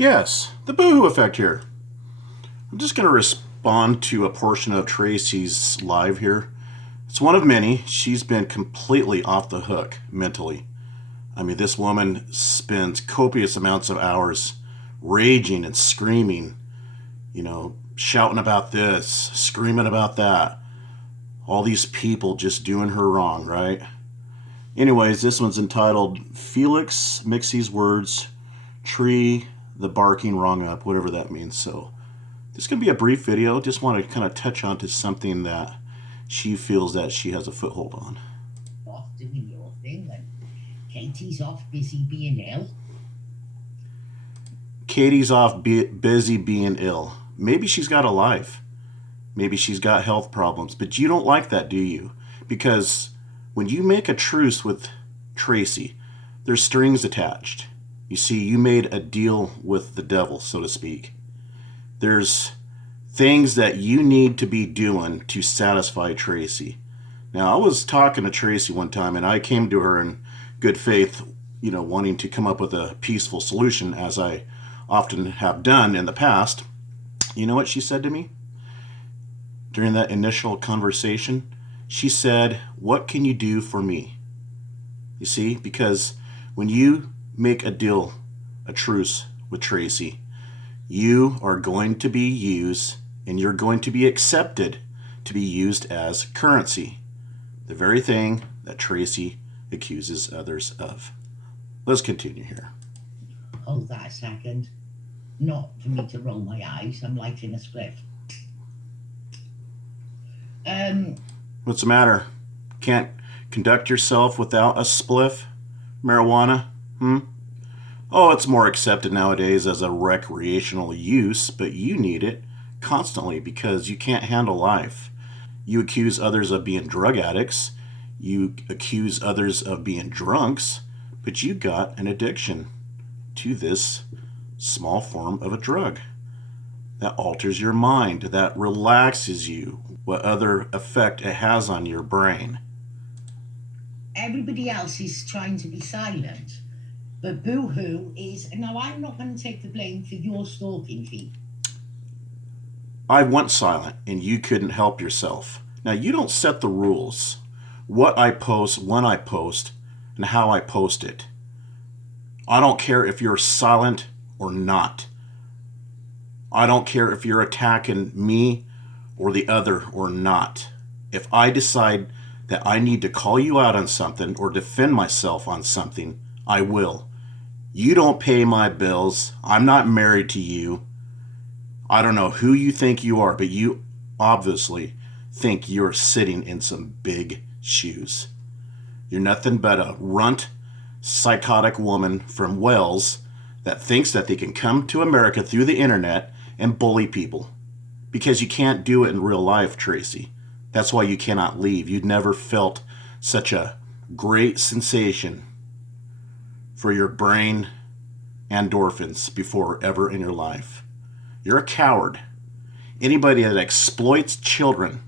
Yes, the boohoo effect here. I'm just going to respond to a portion of Tracy's live here. It's one of many. She's been completely off the hook mentally. I mean, this woman spends copious amounts of hours raging and screaming, shouting about this, screaming about that. All these people just doing her wrong, right? Anyways, this one's entitled Felix Mixie's Words, Tree, the Barking Wrong Up, whatever that means. So this is going to be a brief video. Just want to kind of touch on to something that she feels that she has a foothold on. Off doing your thing, and Katie's off busy being ill. Katie's off busy being ill. Maybe she's got a life. Maybe she's got health problems. But you don't like that, do you? Because when you make a truce with Tracy, there's strings attached. You see, you made a deal with the devil, so to speak. There's things that you need to be doing to satisfy Tracy. Now, I was talking to Tracy one time, and I came to her in good faith, wanting to come up with a peaceful solution, as I often have done in the past. You know what she said to me? During that initial conversation, she said, "What can you do for me?" You see, because when you make a deal, a truce with Tracy, you are going to be used and you're going to be accepted to be used as currency. The very thing that Tracy accuses others of. Let's continue here. Hold that a second. Not for me to roll my eyes. I'm lighting a spliff. What's the matter? Can't conduct yourself without a spliff? Marijuana? Oh, it's more accepted nowadays as a recreational use, but you need it constantly because you can't handle life. You accuse others of being drug addicts. You accuse others of being drunks, but you got an addiction to this small form of a drug that alters your mind, that relaxes you, what other effect it has on your brain. Everybody else is trying to be silent, but boohoo is. Now, I'm not going to take the blame for your stalking fee. I went silent and you couldn't help yourself. Now, you don't set the rules. What I post, when I post, and how I post it. I don't care if you're silent or not. I don't care if you're attacking me or the other or not. If I decide that I need to call you out on something or defend myself on something, I will. You don't pay my bills. I'm not married to you. I don't know who you think you are, but you obviously think you're sitting in some big shoes. You're nothing but a runt, psychotic woman from Wales that thinks that they can come to America through the internet and bully people. Because you can't do it in real life, Tracy. That's why you cannot leave. You'd never felt such a great sensation for your brain endorphins before ever in your life. You're a coward. Anybody that exploits children,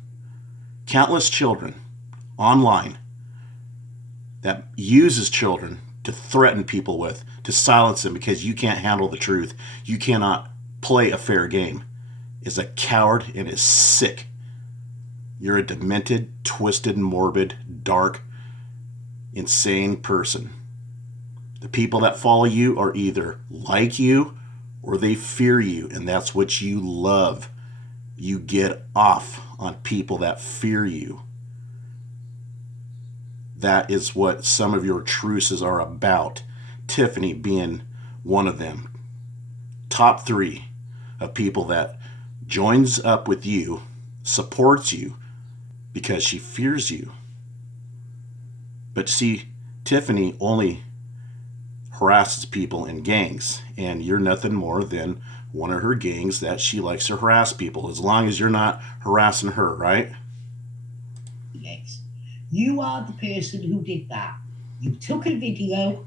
countless children, online, that uses children to threaten people with, to silence them because you can't handle the truth, you cannot play a fair game, is a coward and is sick. You're a demented, twisted, morbid, dark, insane person. The people that follow you are either like you or they fear you, and that's what you love. You get off on people that fear you. That is what some of your truces are about. Tiffany being one of them. Top 3 of people that joins up with you, supports you, because she fears you. But see, Tiffany only harasses people in gangs, and you're nothing more than one of her gangs that she likes to harass people, as long as you're not harassing her, right? Yes. You are the person who did that. You took a video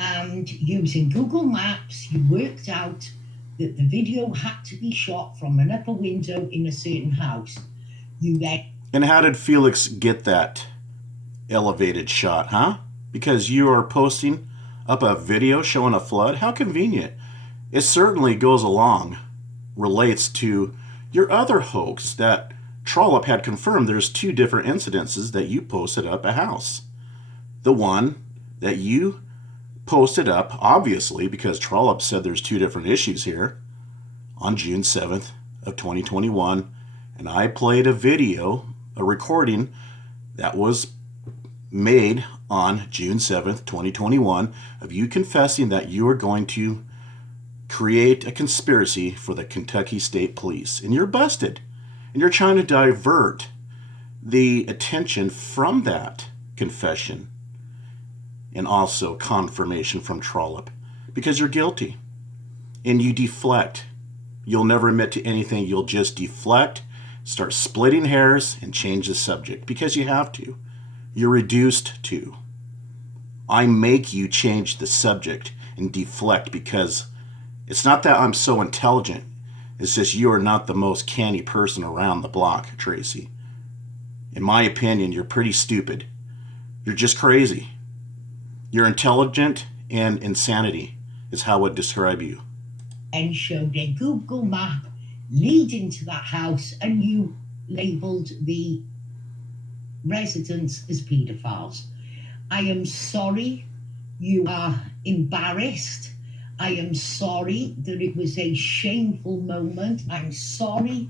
and using Google Maps, you worked out that the video had to be shot from an upper window in a certain house. And how did Felix get that elevated shot, huh? Because you are posting up a video showing a flood? How convenient. it certainly goes along, relates to your other hoax that Trollup had confirmed there's two different incidences that you posted up a house. The one that you posted up, obviously, because Trollup said there's two different issues here, on June 7th of 2021, and I played a video, a recording that was made on June 7th, 2021, of you confessing that you are going to create a conspiracy for the Kentucky State Police. And you're busted. And you're trying to divert the attention from that confession and also confirmation from Trollup because you're guilty. And you deflect. You'll never admit to anything. You'll just deflect, start splitting hairs, and change the subject because you have to. You're reduced to. I make you change the subject and deflect because it's not that I'm so intelligent. It's just you are not the most canny person around the block, Tracy. In my opinion, you're pretty stupid. You're just crazy. You're intelligent and insanity is how I would describe you. And showed a Google map leading to that house, and you labelled the residents as paedophiles. I am sorry. You are embarrassed. I am sorry that it was a shameful moment. I'm sorry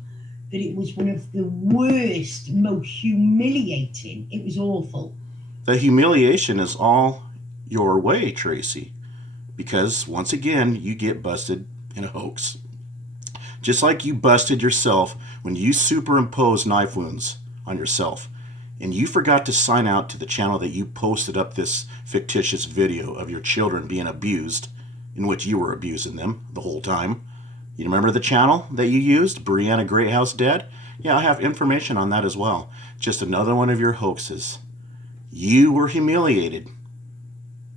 that it was one of the worst, most humiliating. It was awful. The humiliation is all your way, Tracy, because once again, you get busted in a hoax. Just like you busted yourself when you superimposed knife wounds on yourself and you forgot to sign out to the channel that you posted up this fictitious video of your children being abused, in which you were abusing them the whole time. You remember the channel that you used, Brianna Greathouse Dead? Yeah, I have information on that as well. Just another one of your hoaxes. You were humiliated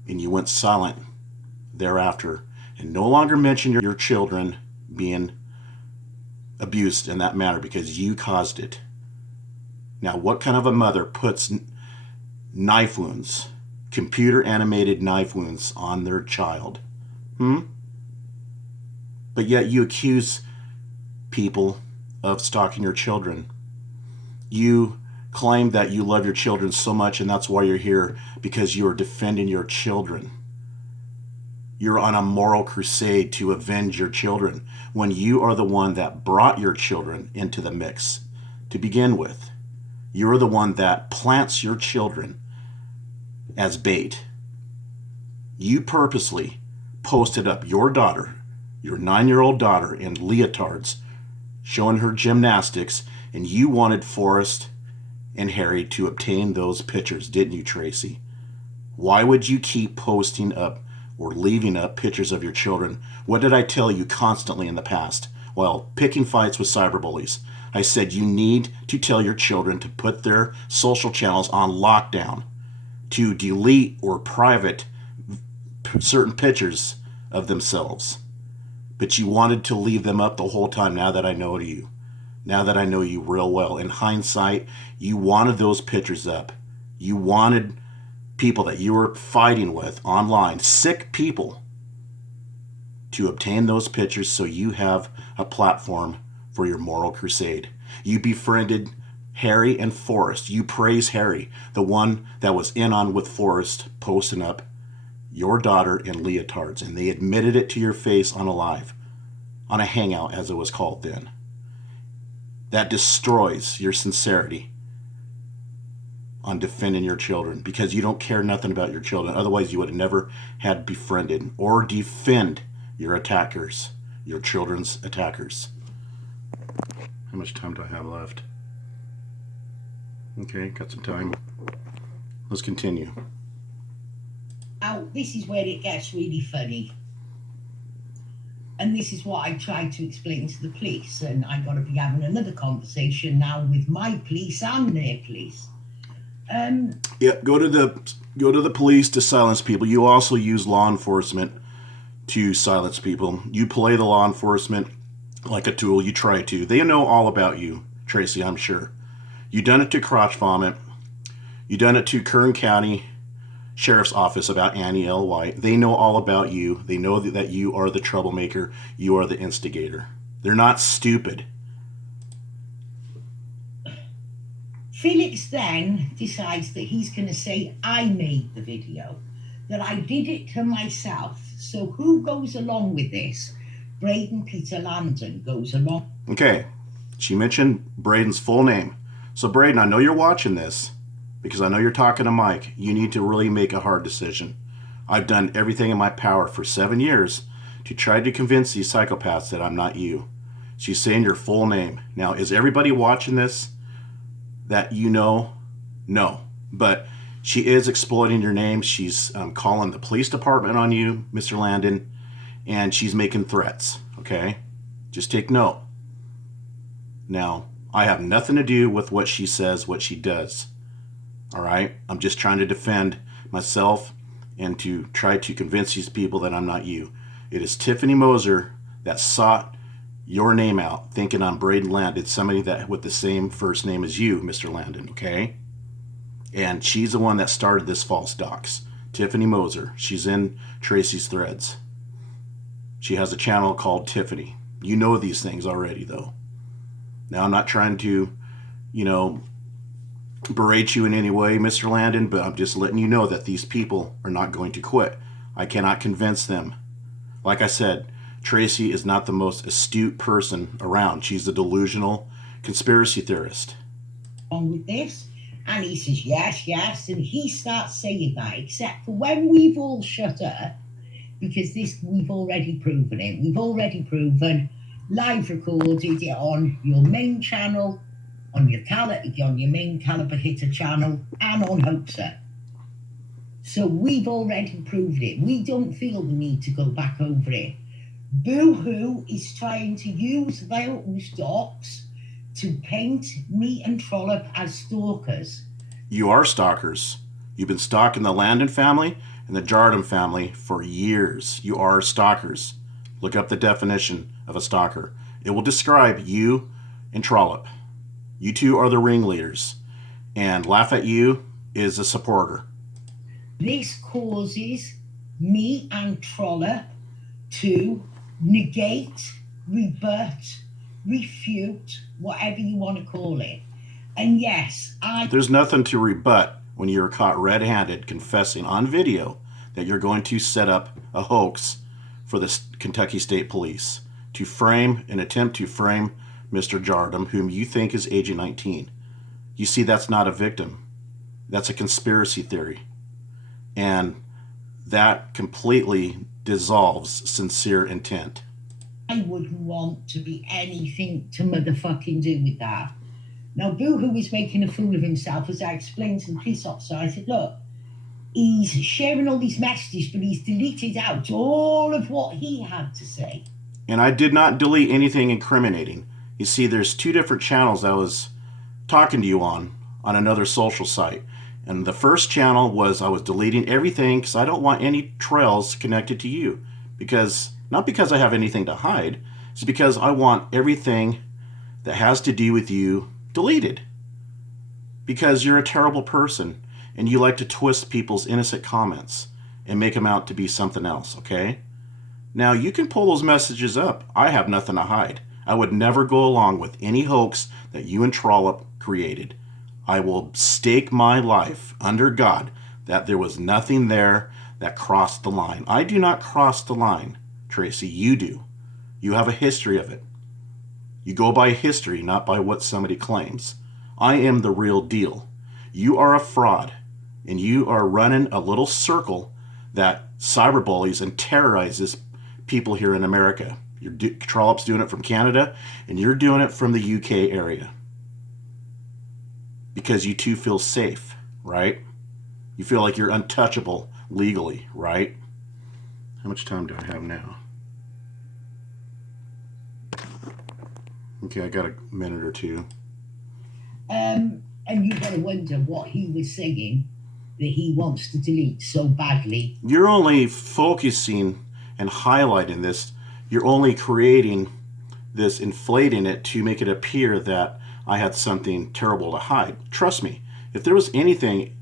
and you went silent thereafter and no longer mentioned your children being abused in that manner because you caused it. Now, what kind of a mother puts knife wounds, computer animated knife wounds on their child? But yet you accuse people of stalking your children. You claim that you love your children so much and that's why you're here, because you are defending your children. You're on a moral crusade to avenge your children when you are the one that brought your children into the mix to begin with. You're the one that plants your children as bait. You purposely posted up your daughter, your 9-year-old daughter, in leotards, showing her gymnastics, and you wanted Forrest and Harry to obtain those pictures, didn't you, Tracy? Why would you keep posting up or leaving up pictures of your children? What did I tell you constantly in the past? Well, picking fights with cyberbullies. I said you need to tell your children to put their social channels on lockdown, to delete or private certain pictures of themselves. But you wanted to leave them up the whole time. Now that I know you, now that I know you real well, in hindsight, you wanted those pictures up. You wanted people that you were fighting with online, sick people, to obtain those pictures so you have a platform for your moral crusade. You befriended Harry and Forrest. You praise Harry, the one that was in on with Forrest, posting up your daughter in leotards, and they admitted it to your face on a live, on a hangout as it was called then. That destroys your sincerity on defending your children because you don't care nothing about your children. Otherwise, you would have never had befriended or defend your attackers, your children's attackers. How much time do I have left? Okay, got some time. Let's continue. Now, this is where it gets really funny. And this is what I tried to explain to the police. And I got to be having another conversation now with my police and their police. Yeah, go to the police to silence people. You also use law enforcement to silence people. You play the law enforcement like a tool. You try to. They know all about you, Tracy, I'm sure. You done it to Crotch Vomit. You done it to Kern County sheriff's office about Annie L. White. They know all about you. They know that you are the troublemaker. You are the instigator. They're not stupid. Felix then decides that he's going to say, I made the video, that I did it to myself. So who goes along with this? Braden Peter Landon goes along. Okay, she mentioned Braden's full name. So Braden, I know you're watching this because I know you're talking to Mike. You need to really make a hard decision. I've done everything in my power for 7 years to try to convince these psychopaths that I'm not you. She's saying your full name. Now, is everybody watching this that you know? No. But she is exploiting your name. She's calling the police department on you, Mr. Landon, and she's making threats, okay? Just take note. Now, I have nothing to do with what she says, what she does, all right? I'm just trying to defend myself and to try to convince these people that I'm not you. It is Tiffany Moser that sought your name out, thinking I'm Braden Landon, somebody that with the same first name as you, Mr. Landon, okay? And she's the one that started this false dox. Tiffany Moser. She's in Tracy's threads. She has a channel called Tiffany. You know these things already, though. Now, I'm not trying to, berate you in any way, Mr. Landon, but I'm just letting you know that these people are not going to quit. I cannot convince them. Like I said, Tracy is not the most astute person around. She's a delusional conspiracy theorist. On with this, and he says yes, yes, and he starts saying that, except for when we've all shut up, because this we've already proven it. We've already proven, live recorded it on your main channel, on your main Caliber Hitter channel, and on Hoaxes. So we've already proved it. We don't feel the need to go back over it. Boohoo is trying to use those docs to paint me and Trollup as stalkers. You are stalkers. You've been stalking the Landon family and the Jardim family for years. You are stalkers. Look up the definition of a stalker. It will describe you and Trollup. You two are the ringleaders, and LaffAchoo is a supporter. This causes me and Trollup to negate, rebut, refute, whatever you want to call it. And yes, There's nothing to rebut when you're caught red-handed confessing on video that you're going to set up a hoax for the Kentucky State Police to attempt to frame Mr. Jardim, whom you think is age 19. You see, that's not a victim. That's a conspiracy theory. And that completely dissolves sincere intent. I wouldn't want to be anything to motherfucking do with that. Now, Boohoo is making a fool of himself, as I explained to the police officer. I said, look, he's sharing all these messages, but he's deleted out all of what he had to say. And I did not delete anything incriminating. You see, there's 2 different channels I was talking to you on another social site. And the first channel was I was deleting everything because I don't want any trails connected to you. Not because I have anything to hide, it's because I want everything that has to do with you deleted. Because you're a terrible person and you like to twist people's innocent comments and make them out to be something else, okay? Now, you can pull those messages up. I have nothing to hide. I would never go along with any hoax that you and Trollup created. I will stake my life under God that there was nothing there that crossed the line. I do not cross the line, Tracy. You do. You have a history of it. You go by history, not by what somebody claims. I am the real deal. You are a fraud, and you are running a little circle that cyberbullies and terrorizes people here in America. Trollup's doing it from Canada, and you're doing it from the UK area. Because you two feel safe, right? You feel like you're untouchable legally, right? How much time do I have now? Okay, I got a minute or 2. And you gotta wonder what he was saying that he wants to delete so badly. You're only focusing and highlighting this. You're only creating this, inflating it to make it appear that I had something terrible to hide. Trust me, if there was anything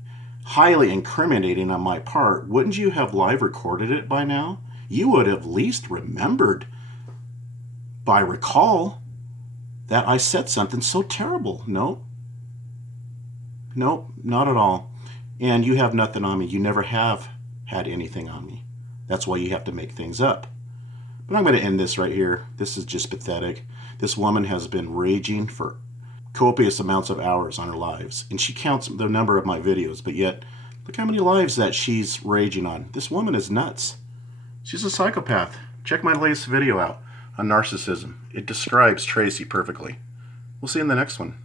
highly incriminating on my part, wouldn't you have live recorded it by now? You would have at least remembered by recall that I said something so terrible. No, not at all. And you have nothing on me. You never have had anything on me. That's why you have to make things up. But I'm going to end this right here. This is just pathetic. This woman has been raging for copious amounts of hours on her lives, and she counts the number of my videos, but yet look how many lives that she's raging on. This woman is nuts. She's a psychopath. Check my latest video out on narcissism. It describes Tracy perfectly. We'll see you in the next one.